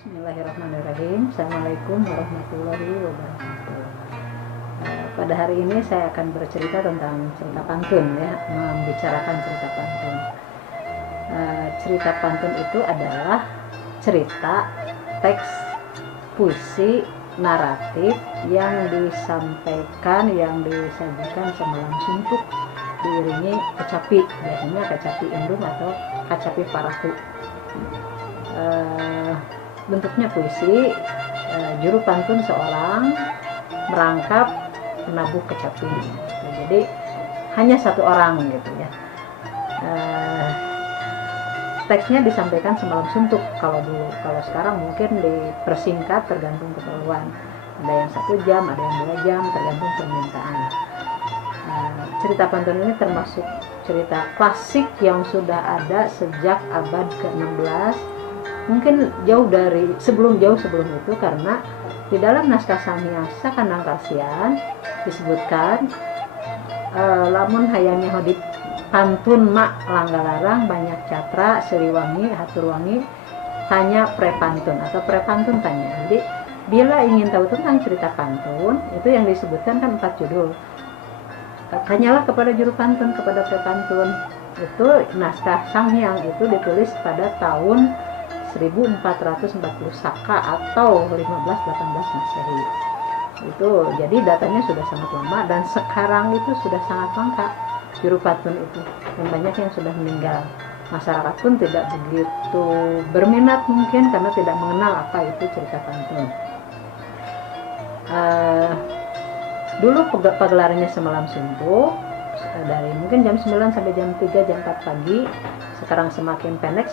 Bismillahirrahmanirrahim. Assalamualaikum warahmatullahi wabarakatuh. Pada hari ini saya akan bercerita tentang cerita pantun, ya, membicarakan cerita pantun. Cerita pantun itu adalah cerita, teks, puisi, naratif yang disampaikan, yang disajikan semalam suntuk diiringi kecapi, biasanya kecapi indung atau kecapi parahu. Bentuknya puisi, juru pantun seorang merangkap menabuh kecapi. Jadi hanya satu orang gitu ya. Teksnya disampaikan semalam suntuk kalau dulu. Kalau sekarang mungkin dipersingkat tergantung keperluan. Ada yang 1 jam, ada yang 2 jam, tergantung permintaan. Cerita pantun ini termasuk cerita klasik yang sudah ada sejak abad ke-16. Mungkin jauh sebelum itu, karena di dalam naskah Sanghyasa Kandang Kasihan disebutkan lamun hayangnya hodip pantun mak langgalarang banyak catra seliwangi haturwangi tanya prepantun atau prepantun tanya. Jadi bila ingin tahu tentang cerita pantun itu yang disebutkan kan 4 judul. Tanyalah kepada juru pantun, kepada prepantun. Itu naskah Sanghyang itu ditulis pada tahun 1440 Saka atau 1518 Masehi. Itu jadi datanya sudah sangat lama, dan sekarang itu sudah sangat langka juru pantun itu, dan banyak yang sudah meninggal. Masyarakat pun tidak begitu berminat mungkin karena tidak mengenal apa itu cerita pantun. Dulu pagelarannya semalam suntuk dari mungkin jam 9 sampai jam 3, jam 4 pagi. Sekarang semakin pendek.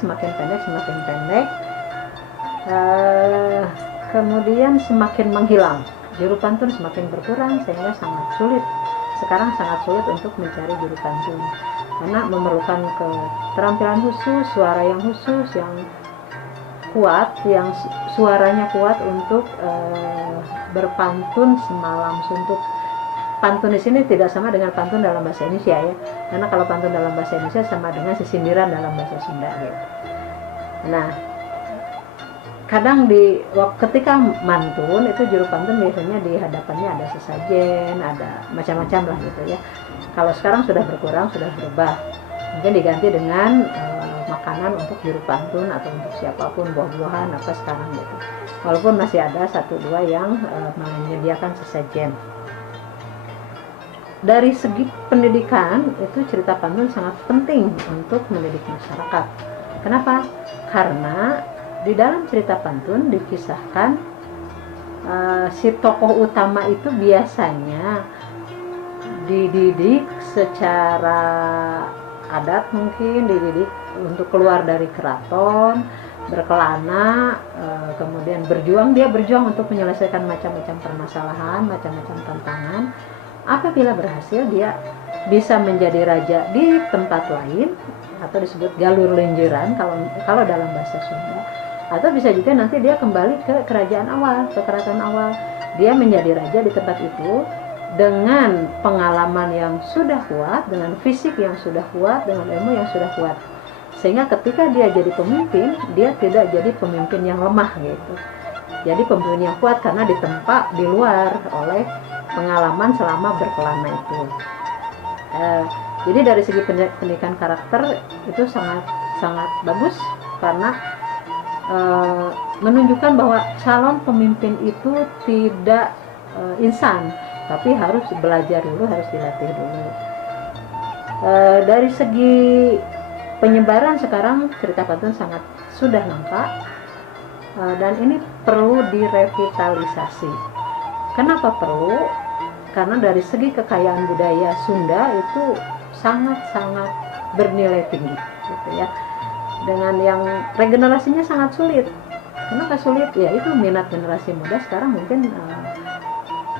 Kemudian semakin menghilang, juru pantun semakin berkurang sehingga sangat sulit. Sekarang sangat sulit untuk mencari juru pantun karena memerlukan keterampilan khusus, suara yang khusus, yang kuat, yang suaranya kuat untuk berpantun semalam suntuk. Pantun di sini tidak sama dengan pantun dalam bahasa Indonesia, ya. Karena kalau pantun dalam bahasa Indonesia sama dengan sindiran dalam bahasa Sunda, gitu. Nah, kadang ketika mantun itu juru pantun biasanya di hadapannya ada sesajen, ada macam-macam lah gitu ya. Kalau sekarang sudah berkurang, sudah berubah. Mungkin diganti dengan makanan untuk juru pantun atau untuk siapapun, buah-buahan apa sekarang gitu. Walaupun masih ada 1-2 yang menyediakan sesajen. Dari segi pendidikan itu cerita pantun sangat penting untuk mendidik masyarakat. Kenapa? Karena di dalam cerita pantun dikisahkan si tokoh utama itu biasanya dididik secara adat, mungkin dididik untuk keluar dari keraton, berkelana, kemudian dia berjuang untuk menyelesaikan macam-macam permasalahan, macam-macam tantangan. Apabila berhasil, dia bisa menjadi raja di tempat lain atau disebut galur lenjeran kalau dalam bahasa Sunda, atau bisa juga nanti dia kembali ke kerajaan awal, ke keraton awal. Dia menjadi raja di tempat itu dengan pengalaman yang sudah kuat, dengan fisik yang sudah kuat, dengan ilmu yang sudah kuat, sehingga ketika dia jadi pemimpin, dia tidak jadi pemimpin yang lemah gitu. Jadi pemimpin yang kuat karena ditempa di luar oleh pengalaman selama berkelana itu. Jadi dari segi pendidikan karakter itu sangat bagus karena menunjukkan bahwa calon pemimpin itu tidak instan, tapi harus belajar dulu, harus dilatih dulu. Dari segi penyebaran sekarang cerita pantun sudah langka, dan ini perlu direvitalisasi. Kenapa perlu? Karena dari segi kekayaan budaya Sunda itu sangat bernilai tinggi gitu ya. Dengan yang regenerasinya sangat sulit. Kenapa sulit? Ya itu minat generasi muda sekarang mungkin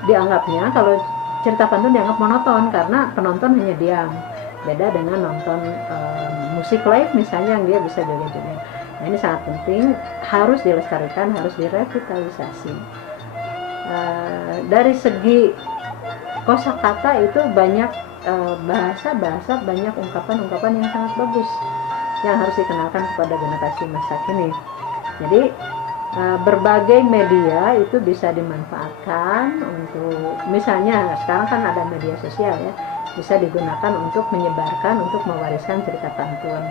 dianggapnya, kalau cerita pantun dianggap monoton karena penonton hanya diam. Beda dengan nonton musik live misalnya, yang dia bisa joget-joget. Nah, ini sangat penting, harus dilestarikan, harus direvitalisasi. Dari segi kosakata itu banyak bahasa banyak ungkapan yang sangat bagus yang harus dikenalkan kepada generasi masa kini. Jadi berbagai media itu bisa dimanfaatkan untuk, misalnya sekarang kan ada media sosial ya, bisa digunakan untuk menyebarkan, untuk mewariskan cerita pantun.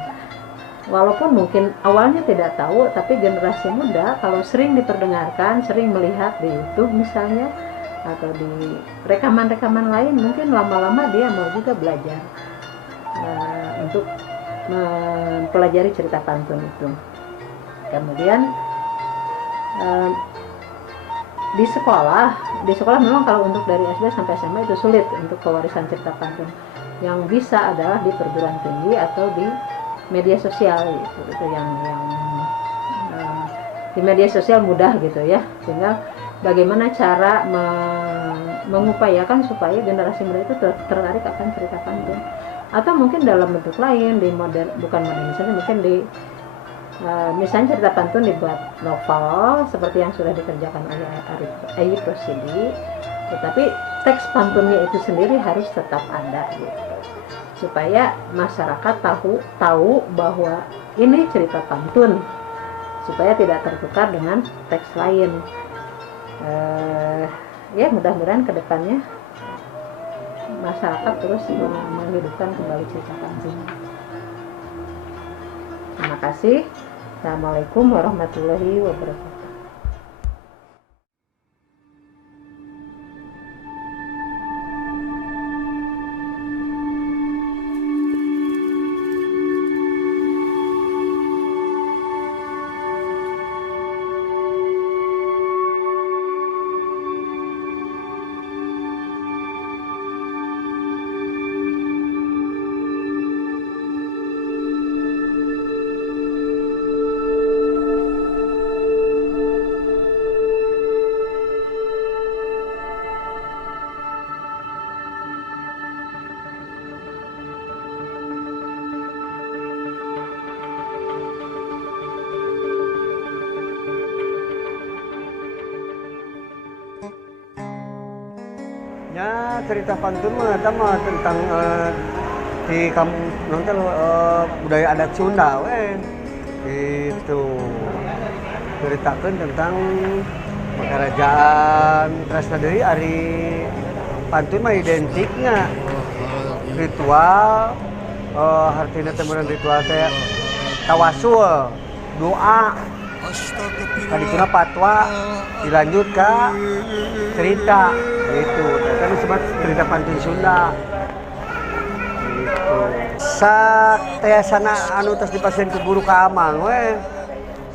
Walaupun mungkin awalnya tidak tahu, tapi generasi muda kalau sering diperdengarkan, sering melihat di YouTube misalnya, atau di rekaman-rekaman lain, mungkin lama-lama dia mau juga belajar untuk mempelajari cerita pantun itu. Kemudian di sekolah memang kalau untuk dari SD sampai SMA itu sulit untuk pewarisan cerita pantun. Yang bisa adalah di perguruan tinggi atau di media sosial itu yang di media sosial mudah gitu ya. Tinggal bagaimana cara mengupayakan supaya generasi muda itu tertarik akan cerita pantun, atau mungkin dalam bentuk lain, di bukan modernisasi, mungkin di misalnya cerita pantun dibuat novel seperti yang sudah dikerjakan oleh Ayub Rosidi, tetapi teks pantunnya itu sendiri harus tetap ada gitu, supaya masyarakat tahu bahwa ini cerita pantun, supaya tidak tertukar dengan teks lain. Ya mudah-mudahan kedepannya masyarakat terus menghidupkan kembali cerita pantun. Terima kasih. Assalamualaikum warahmatullahi wabarakatuh. Ya, cerita pantun mah tentang di kampung nonton budaya adat Sunda itu ceritakan tentang kerajaan Tresna deui ari pantun mah identiknya ritual artinya temuran ritual teh tawasul, doa, kadikuna patwa dilanjut ke cerita gitu. Kan disebut cerita pantun Sunda gitu. Sateyasana anu tos dipasieun ku guru ka Amang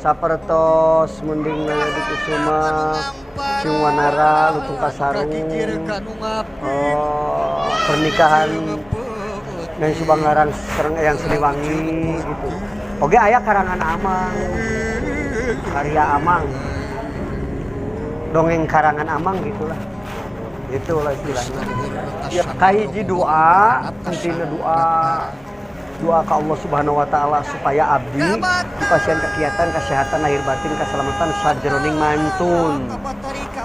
sapertos mending di Kusuma Ciung Wanara Lutung Kasarung pernikahan Nyai Subanglarang sareng Eyang Siliwangi gitu. Oge aya karangan Amang, karya Amang, dongeng karangan Amang gitulah. Itulah istilahnya. Ya, kahiji doa, intinya doa ke Allah Subhanahu wa taala supaya abdi dipasieun kegiatan kesehatan lahir batin keselamatan sajroning mantun.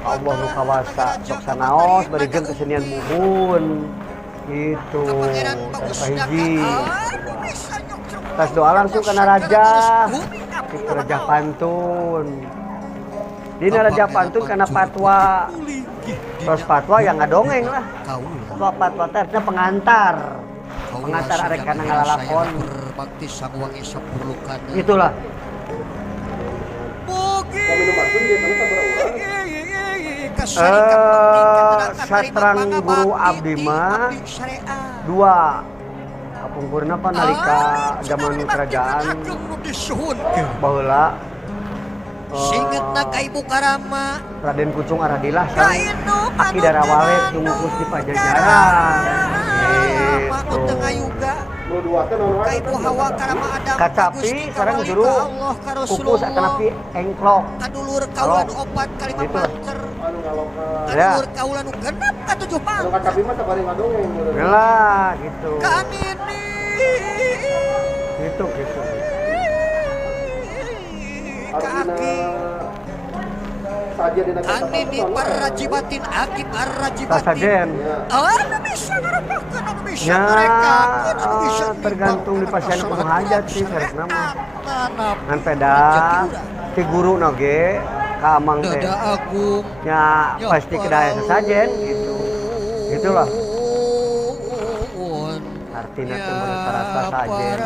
Allah nu kawasa sok sanaos bari jeung kesenian muhun. Itu kahiji. Tas doa langsung kana raja. Itu raja pantun. Dina raja pantun kana patwa. Terus patwa yang ngadongeng lah. Patwa teh pengantar. Pengantar arek kana ngalalakon. Itulah. Satrang guru abdi mah 2. Kapungkurna apa nalika zaman kerajaan baheula Singetna ka Ibu Karama Raden Kucung Aradilah sareng Aki Darawalet tumukus di Pajajaran. Makut tengah yuga ka Ibu Hawa Karama Adam Kacapi sareng juru kukus atanapi engklok. Kadulur kaula nu 4 kali mapanter. Kadulur kaula nu genep ka 7 pang. Kacapi mah tabari ngadongeng. Lah gitu. Ka Anini. Gitu. Anini parajibatin akib arajibatin. Sasajen. Anu bisa ngarupakeun anu bisa Ya, mereka anu bisa tergantung di pasien kudu hajat sih karek nama. ngan peda ti guru nage ka amang teh Dada agung nya pasti kedaya sesajen gitu itulah artinya teh mun sarata sajen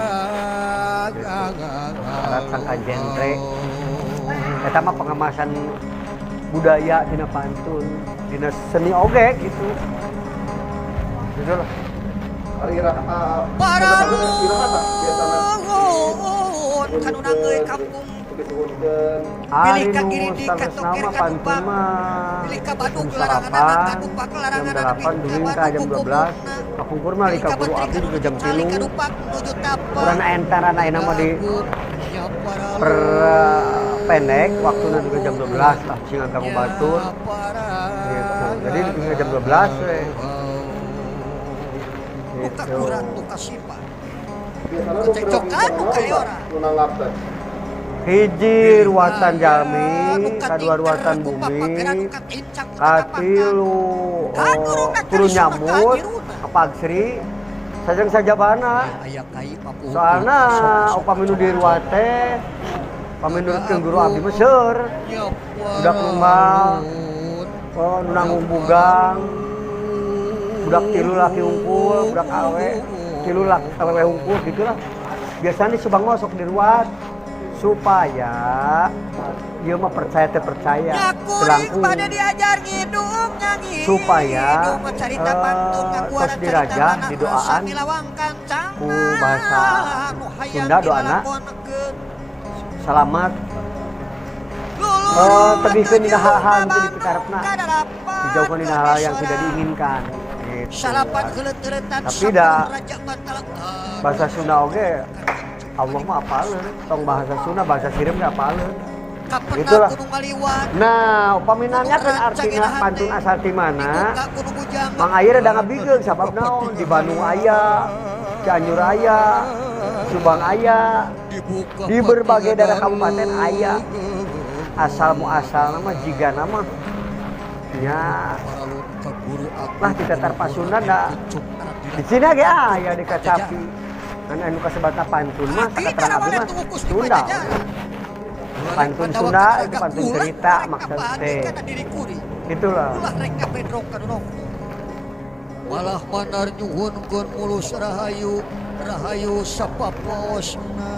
syarat sangka genre eta mah pengemasan budaya dina pantun dina seni oge gitu itulah para luhun kanunang euy kampung Ari Pilih ka nu giri di sanes katokir nama ka pantun Dupak. mah Pilih ka Badung jam larangan 8 anak ka Dupak jam larangan anak 8 duling ka jam 12 kapungkur mah lika guru abdi juga jam 3 urang entaran ayeuna mah di per pendek waktunya juga jam 12 lah singan kamu batur gitu. Jadi juga jam 12 we. Buka Gitu. kurang buka sifat. Cekcokan buka ora. Hiji ruatan jalmi, kadua ruatan bumi, katilu turun nyamut, kapagsri, sajang sajabana. Soalna upaminu di ruate, paminurutkeun guru abdi mah seur. Budak lumbang, nunang umbugang, budak tilu laki unggul, budak awe, tilu laki awe unggul gitulah. Biasanya subang mah sok diruat supaya dia mah percaya terpercaya selangkung diajar ngidung nyanyi supaya tos dirajah didoaan ku bahasa Sunda doana selamat tegikeun dina hal-hal nu teu dipikarepna dijauhkeun dina hal yang tidak diinginkan gitu. Tapi da bahasa Sunda oge Allah mah apaleun, tong bahasa Sunda bahasa Sirem ge apaleun. Itulah. Nah, upaminanya kan artinya pantun asal ti mana? Mang aya da ngabikeun sabab naon? Di Bandung aya, Cianjur aya, Subang aya, di berbagai daerah kabupaten aya. Asal muasal nama jiga nama nya lah di Tetar Pasundan da di sini ge aya di Kacapi. Kan anu kasebatna pantun mah keterangan abdi mah Sunda. Pantun Sunda itu pantun cerita maksudnya. Itulah. Malah mandar nyuhun gun mulus rahayu rahayu sapaposna